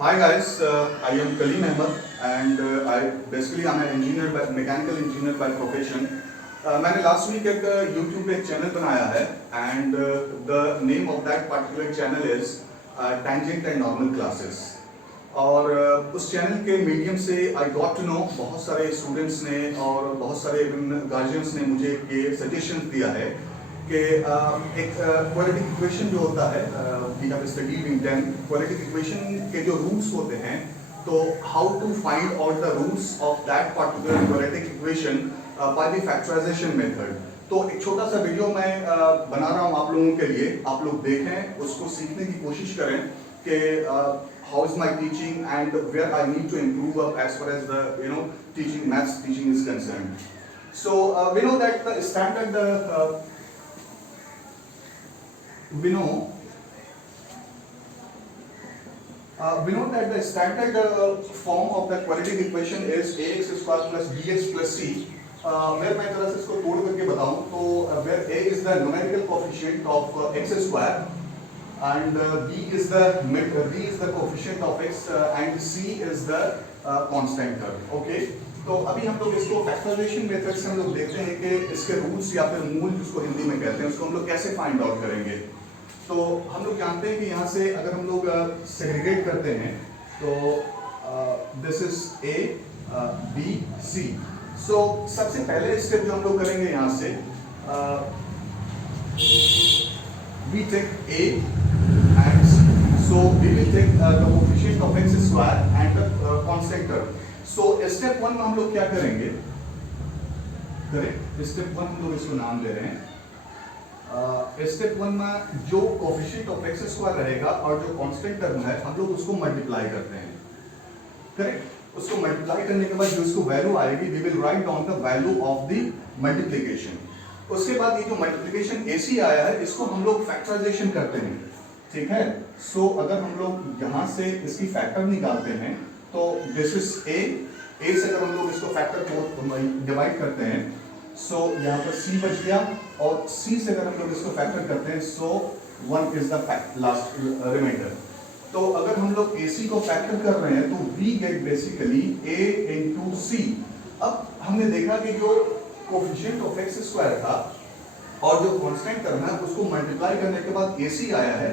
Hi guys, I am Kaleem Ahmed and I'm an engineer, mechanical engineer by profession. मैंने last week एक YouTube पे एक channel बनाया है and the name of that particular channel is Tangent and Normal Classes. और उस channel के medium से आई गॉट टू नो बहुत सारे स्टूडेंट्स ने और बहुत सारे गार्जियंस ने मुझे ये सजेशन दिया है कि एक क्वाड्रेटिक इक्वेशन जो होता है we have studied in 10 quadratic equation के जो रूट्स होते हैं, तो how to find out the roots of that particular quadratic equation by the factorisation method. तो एक छोटा सा वीडियो मैं बना रहा हूँ आप लोगों के लिए, आप लोग देखें, उसको सीखने की कोशिश करें कि how is my teaching and where I need to improve up as far as the teaching, maths teaching is concerned. So we know that the standard we know that the standard form of the quadratic equation is ax square plus bx plus c. where मैं तरह से इसको तोड़ करके बताऊं तो where a is the numerical coefficient of x square and b is the coefficient of x and c is the constant term. Okay, तो अभी हम लोग इसको फैक्टराइजेशन मेथड से हम लोग देखते हैं कि इसके रूट्स या फिर मूल जिसको हिंदी में कहते हैं उसको हम लोग कैसे फाइंड आउट करेंगे। तो हम लोग जानते हैं कि यहाँ से अगर हम लोग सेग्रीगेट करते हैं तो this is a b c। सो सबसे पहले स्टेप जो हम लोग करेंगे यहाँ से we take a and c. So we will take the coefficient of x square and the constant term. So step 1 में हम लोग क्या करेंगे, करेक्ट, स्टेप 1 हम लोग इसको नाम दे रहे हैं। स्टेप 1 में जो कोएफिशिएंट ऑफ x स्क्वायर रहेगा और जो कांस्टेंट टर्म है हम लोग उसको मल्टीप्लाई करते हैं, करेक्ट। उसको मल्टीप्लाई करने के बाद जो इसको वैल्यू आएगी we will write down the value of the multiplication. उसके बाद ये जो मल्टीप्लिकेशन AC आया है इसको हम लोग फैक्टराइजेशन करते हैं, ठीक है। सो अगर हम लोग यहाँ से इसकी फैक्टर निकालते हैं तो दिस इज a से अगर हम लोग इसको फैक्टर को डिवाइड करते हैं सो यहाँ पर c बच गया और c से अगर हम लोग इसको फैक्टर करते हैं सो 1 इज द लास्ट रिमाइंडर। तो अगर हम लोग AC को फैक्टर कर रहे हैं तो we get basically a into c। अब हमने देखा कि जो कोएफिशिएंट ऑफ x स्क्वायर था और जो कांस्टेंट टर्म है उसको मल्टीप्लाई करने के बाद AC आया है,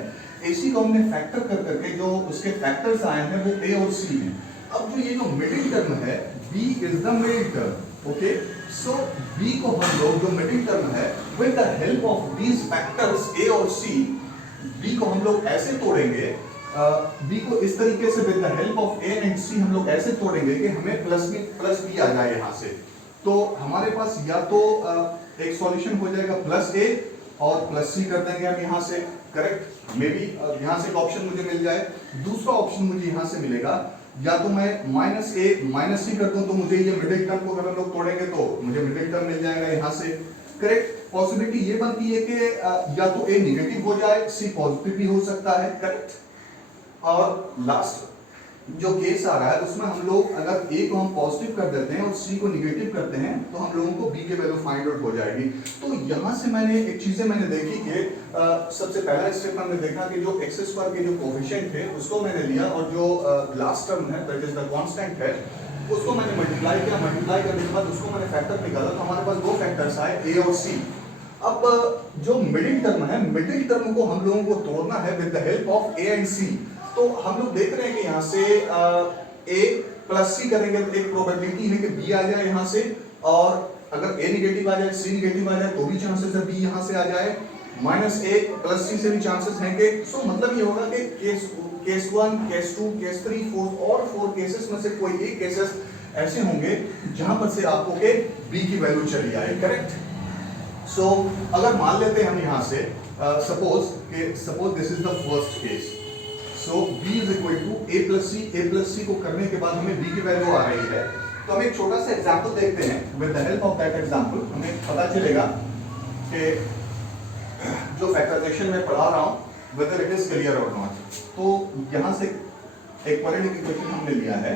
AC को हमने फैक्टर कर करके जो उसके फैक्टर्स आए हैं वो a और c हैं। अब जो ये जो मिडिल टर्म है b is the middle term, okay. So b को हम लोग जो मिडिल टर्म है with the help of these factors a और c, b को हम लोग ऐसे तोड़ेंगे, b को इस तरीके से with the help of a and c हम लोग ऐसे तोड़ेंगे कि हमें प्लस b आ जाए यहाँ से। तो हमारे पास या तो एक सॉल्यूशन हो जाएगा प्लस a और प्लस c कर देंगे हम यहाँ से, करेक्ट। मे बी यहाँ से एक ऑप्शन मुझे मिल जाए, दूसरा ऑप्शन मुझे यहाँ से मिलेगा या तो मैं माइनस a माइनस c कर दूं तो मुझे ये मिडिल टर्म को अगर हम लोग तोड़ेंगे तो मुझे मिडिल टर्म मिल जाएगा यहाँ से, करेक्ट। पॉसिबिलिटी ये बनती है कि या तो a निगेटिव हो जाए c पॉजिटिव भी हो सकता है, करेक्ट। और लास्ट जो केस आ रहा है उसमें हम लोग अगर a को हम पॉजिटिव कर देते हैं और c को निगेटिव करते हैं तो हम लोगों को b के वैल्यू फाइंड आउट हो जाएगी। तो यहाँ से मैंने एक चीजें मैंने देखी कि सबसे पहला स्टेप हमने देखा कि जो x स्क्वायर के जो कोएफिशिएंट थे उसको मैंने लिया और जो लास्ट टर्म है दैट इज द कांस्टेंट है उसको मैंने मल्टीप्लाई किया, मल्टीप्लाई करने के बाद उसको मैंने फैक्टर निकाला तो हमारे पास दो फैक्टर्स आए a और c। अब जो मिडिल टर्म है, मिडिल टर्म को हम लोगों को तोड़ना है with the help of a and c। तो हम लोग देख रहे हैं कि यहाँ से a प्लस c करेंगे तो एक प्रोबेबिलिटी है कि b आ जाए यहाँ से, और अगर a निगेटिव आ जाए c निगेटिव आ जाए तो भी चांसेस है b यहाँ से आ जाए, माइनस a प्लस c से भी चांसेस हैं कि सो मतलब ये होगा कि केस 1 केस 2 केस 3 4 और 4 केसेस में से कोई एक केसेस ऐसे होंगे जहां पर से आपको के b की वैल्यू चली आए, करेक्ट। सो अगर मान लेते हैं हम यहाँ से suppose this is the first case, so b is equal to a plus c को करने के बाद हमें b की वैल्यू आ रही है। तो हम एक छोटा सा एग्जांपल देखते हैं, with the help of that example हमें पता चलेगा कि जो फैक्टराइजेशन में पढ़ा रहा हूं वेदर इट इज क्लियर और नॉट। तो यहाँ से एक क्वाड्रेटिक इक्वेशन हमने लिया है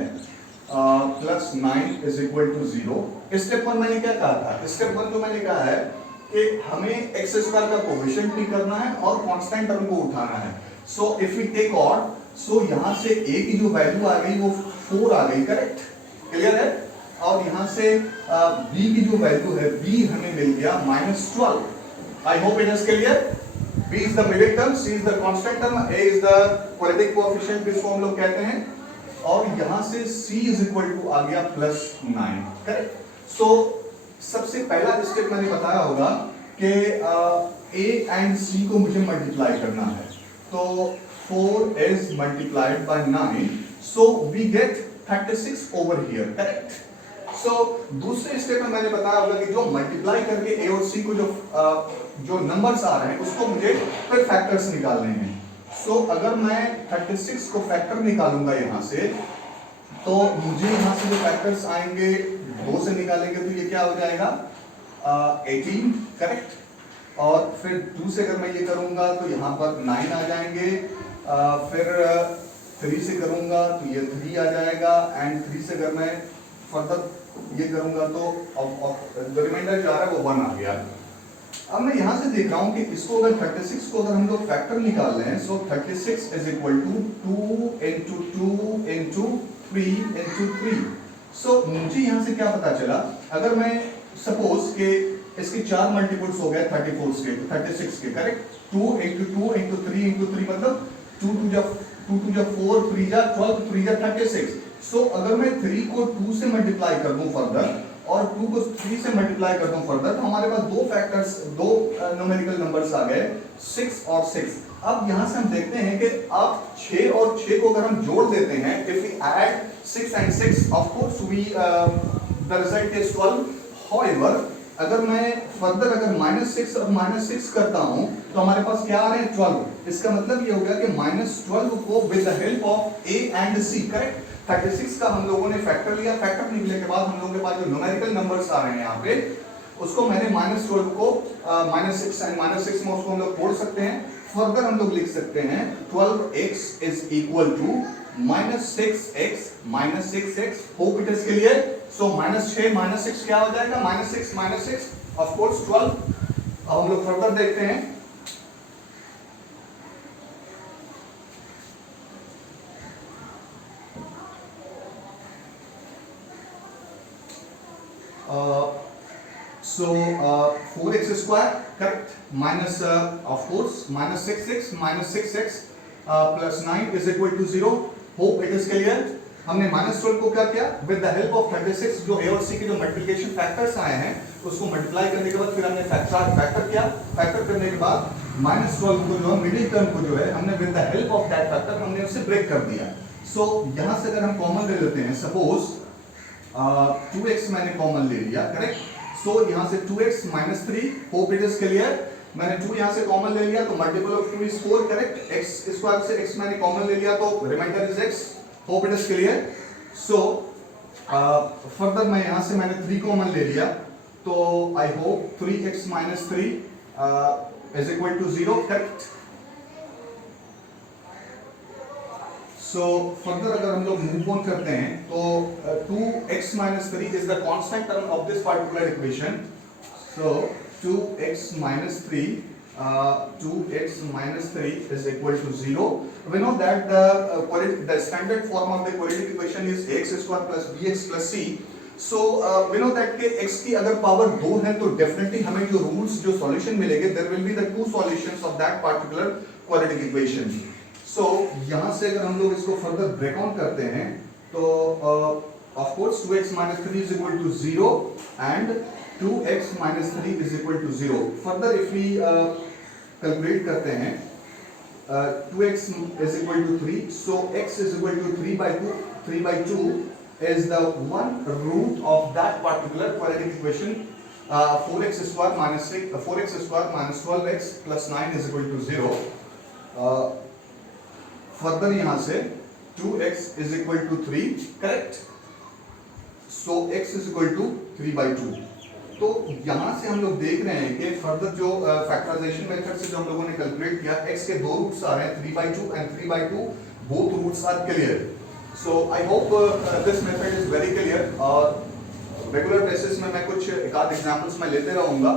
plus 9 is equal to 0। Step 1 मैंने क्या कहा था, स्टेप 1 जो मैंने कहा है कि हमें x स्क्वायर का कोएफिशिएंट भी करना है और कांस्टेंट टर्म को उठाना है। So if we take odd सो यहाँ से a की जो वैल्यू आ गई वो 4 आ गई, करेक्ट, क्लियर है। और यहाँ से b की जो वैल्यू है b हमें मिल गया -12। I hope it is clear. b is the middle term, c is the constant term, a is the quadratic coefficient जिसको हम लोग कहते हैं, और यहाँ से c इज इक्वल टू आ गया +9, करेक्ट। सो सबसे पहला स्टेप मैंने बताया होगा कि a एंड c को मुझे मल्टीप्लाई करना है, तो 4 is multiplied by 9, so we get 36 over here, correct। so दूसरे स्टेप में मैंने बताया होगा कि जो मल्टीप्लाई करके a और c को जो नंबर्स आ रहे हैं उसको मुझे फिर फैक्टर्स निकालने हैं। so अगर मैं 36 को फैक्टर निकालूंगा यहाँ से, तो मुझे यहाँ से जो फैक्टर्स आएंगे 2 से निकालेंगे तो ये क्या हो जाएगा 18, करेक्ट। और फिर 2 से अगर मैं ये करूंगा तो यहाँ पर 9 आ जाएंगे, फिर 3 से करूंगा तो ये 3 आ जाएगा, एंड 3 से अगर मैं फर्दर ये करूंगा तो जो रिमाइंडर जो आ रहा है वो 1 आ गया। अब मैं यहाँ से देख रहा हूँ कि इसको अगर 36 को अगर हम लोग फैक्टर निकाल रहे हैं, so 36 is equal to 2 into 2 into 3 into 3। So मुझे यहाँ से क्या पता चला, अगर मैं सपोज के इसके 4 मल्टीपल्स हो गए 36 के, करेक्ट। 2 into 2 into 3 into 3 मतलब 2 to जा 4, 3 जा 12, 3 जा 36। सो अगर मैं 3 को 2 से मल्टीप्लाई कर दूं फर्दर और 2 को 3 से मल्टीप्लाई कर दूं फर्दर, तो हमारे पास दो फैक्टर्स, दो न्यूमेरिकल नंबर्स आ गए 6 और 6। अब यहाँ से हम देखते हैं कि अब 6 और 6 को अगर हम जोड़ देते हैं, if we add 6 and 6 of course we the result is 12। However अगर मैं फर्दर अगर -6 और -6 करता हूं तो हमारे पास क्या आ रहे हैं 12। इसका मतलब ये हो गया कि -12 को with the help of a and c, correct. 36 का हम लोगों ने फैक्टर लिया, फैक्टर निकलने के बाद हम लोगों के पास जो न्यूमेरिकल नंबर्स आ रहे हैं यहाँ पे, उसको मैंने -12 को -6 एंड -6 में उसको हम लोग तोड़ सकते हैं। फर्दर हम लोग लिख सकते हैं 12x is equal to -6x - 6x। Hope it is clear. So -6 - 6 क्या हो जाएगा, -6 ऑफ कोर्स 12। अब हम लोग फर्दर देखते हैं। So 4x square, correct, minus of course -6x - 6x plus 9 is equal to 0। Hope it is clear। हमने -12 को क्या किया, with the help of 36 जो a और c के जो मल्टीप्लिकेशन फैक्टर्स आए हैं उसको मल्टीप्लाई करने के बाद फिर हमने फैक्टर किया। फैक्टर करने के बाद -12 को जो मिडिल टर्म को जो है हमने with the help of that factor हमने उसे ब्रेक कर दिया। सो यहाँ से अगर हम कॉमन ले लेते हैं, सपोज 2x मैंने कॉमन ले लिया, करेक्ट। सो यहाँ से 2x - 3, hope it is clear. मैंने 2 यहाँ से कॉमन ले लिया तो multiple of 2 is 4, correct. x square से x मैंने कॉमन ले लिया तो remainder is x, hope it is clear. So further मैं यहाँ से मैंने 3 कॉमन ले लिया तो I hope 3x - 3 is equal to 0, correct. So further अगर हम लोग मूव ऑन करते हैं तो 2x - 3 is the constant term of this particular equation. So 2x - 3 is equal to 0। We know that the standard form of the quadratic equation is ax square plus bx plus c। So we know that कि x की अगर power 2 है तो definitely हमें जो rules जो solution मिलेंगे there will be the two solutions of that particular quadratic equation। So यहाँ से अगर हम लोग इसको फर्दर ब्रेक आउट करते हैं तो of course 2x - 3 is equal to 0 and 2x - 3 is equal to 0। Further if we calculate करते हैं 2x is equal to 3, so x is equal to 3/2 is the one root of that particular quadratic equation। 4x square minus 12x plus 9 is equal to 0। Further यहाँ से 2x is equal to 3, correct. so x is equal to 3/2। तो यहाँ से हम लोग देख रहे हैं कि फर्दर जो फैक्टराइजेशन मेथड से जो हम लोगों ने कैलकुलेट किया, x के दो रूट्स आ रहे हैं 3/2 and 3/2, both roots are clear। so I hope this method is very clear। और रेगुलर बेसिस में मैं कुछ एक आध एग्जांपल्स मैं लेते रहूंगा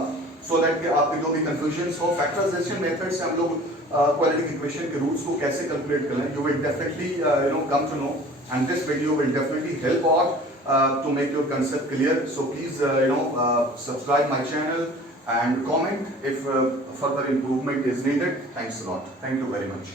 so that कि आपके जो भी कंफ्यूजन्स हो, फैक्टराइजेशन मेथड से हम लोग क्वाड्रेटिक इक्वेशन के रूट्स को कैसे कैलकुलेट करें, you will definitely come to know, and this video will definitely help out to make your concept clear. So please subscribe my channel and comment if further improvement is needed. Thanks a lot. Thank you very much.